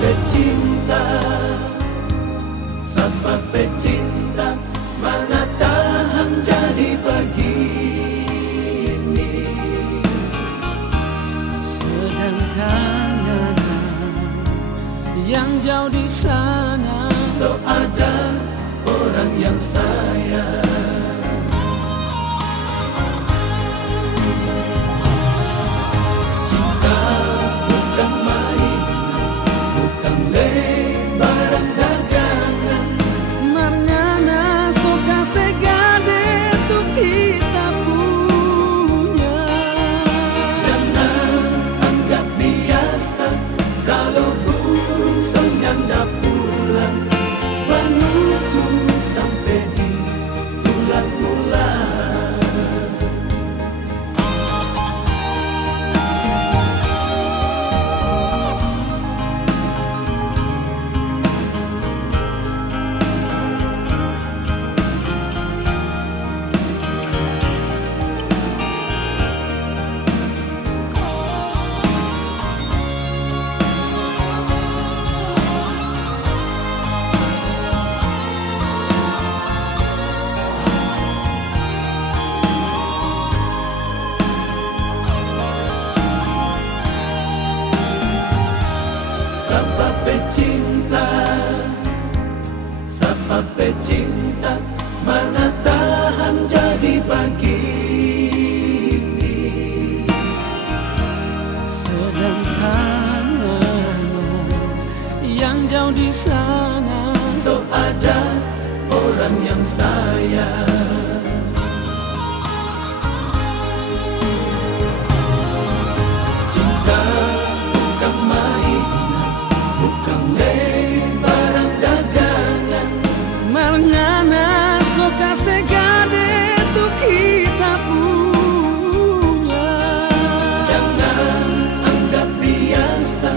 pecinta, sampai pecinta, mana tahan jadi begini. Sedangkan yang jauh di sana, so ada orang yang sayang. Cinta bukan mainan, bukan barang dagangan. Marngana suka segade tu kita punya. Jangan anggap biasa kalau burung senyanda pulang, menuju sampai di tulang-tulang. Sampai pecinta, sampai pecinta, mana tahan jadi begini. Sedangkan yang jauh di sana, So ada orang yang sayang. Cinta bukan mainan, bukan barang dagangan. Marngana suka segade tu kita punya. Jangan anggap biasa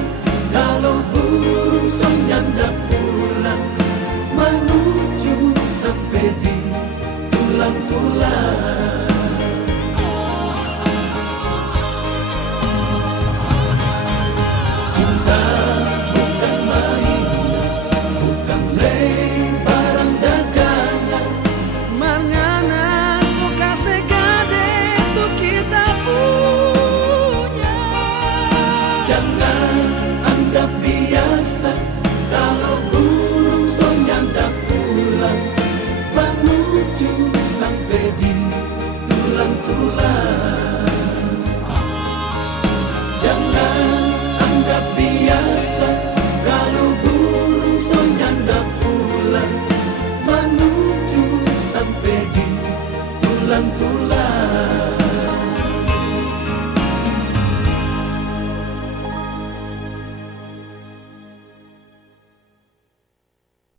kalau burung senyanda pulang, menuju sampai di tulang-tulang. Cinta bukan mainan, bukan barang dagangan. Marngana suka segade tu kita punya. Jangan